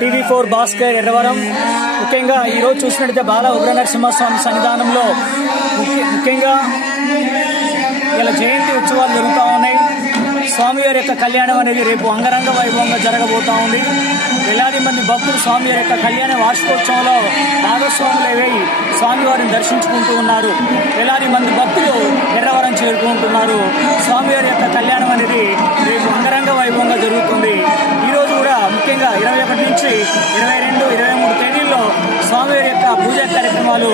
టీవీ4 భాస్కర్ ఎర్రవరం. ముఖ్యంగా ఈరోజు చూసినట్టయితే బాల ఉగ్ర నరసింహస్వామి సన్నిధానంలో ముఖ్యంగా ఇలా జయంతి ఉత్సవాలు జరుగుతూ ఉన్నాయి. స్వామివారి యొక్క కళ్యాణం అనేది రేపు అంగరంగ వైభవంగా జరగబోతూ ఉంది. వేలాది మంది భక్తులు స్వామివారి యొక్క కళ్యాణ వార్షికోత్సవంలో భాగస్వాములై స్వామివారిని దర్శించుకుంటూ ఉన్నారు. వేలాది మంది భక్తులు ఎర్రవరం చేరుకుంటున్నారు. స్వామివారి యొక్క కళ్యాణం అనేది రేపు అంగరంగ వైభవంగా జరుగుతుంది. ఈరోజు కూడా ముఖ్యంగా 21 నుంచి 22, 23 తేదీల్లో స్వామివారి యొక్క పూజా కార్యక్రమాలు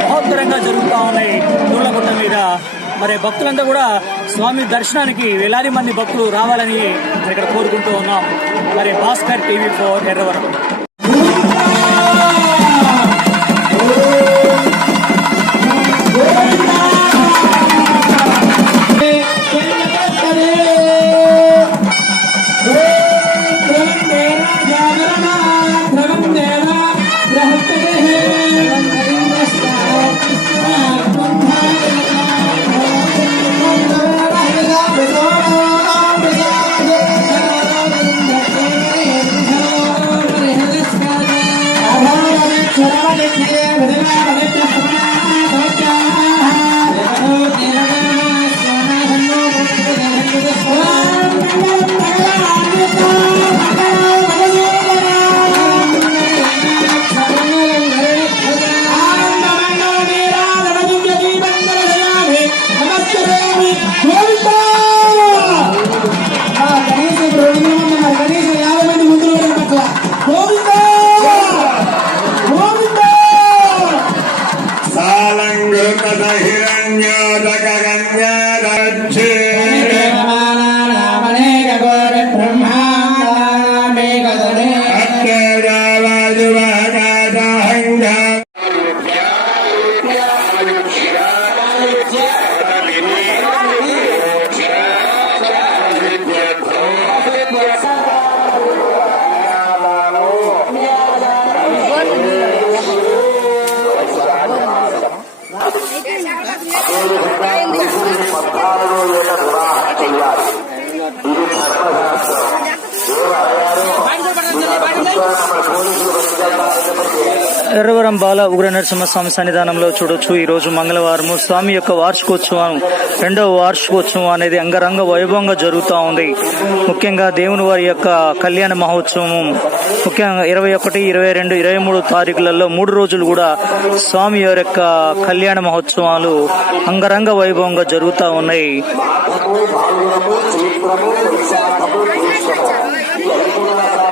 మహోత్తరంగా జరుగుతూ ఉన్నాయి దూళ్లగుట్ట మీద. మరి భక్తులంతా కూడా స్వామి దర్శనానికి వేలాది మంది భక్తులు రావాలని ఇక్కడ కోరుకుంటూ ఉన్నాం. మరి భాస్కర్ టీవీ4 ఎర్రవరం. ఎర్రవరం బాల ఉగ్ర నరసింహస్వామి సన్నిధానంలో చూడొచ్చు. ఈ రోజు మంగళవారం స్వామి యొక్క వార్షికోత్సవం, 2వ వార్షికోత్సవం అనేది అంగరంగ వైభవంగా జరుగుతూ ఉంది. ముఖ్యంగా దేవుని వారి యొక్క కళ్యాణ మహోత్సవం ముఖ్యంగా 21, 22, 23 తారీఖులలో 3 రోజులు కూడా స్వామి వారి యొక్క కళ్యాణ మహోత్సవాలు అంగరంగ వైభవంగా జరుగుతూ ఉన్నాయి.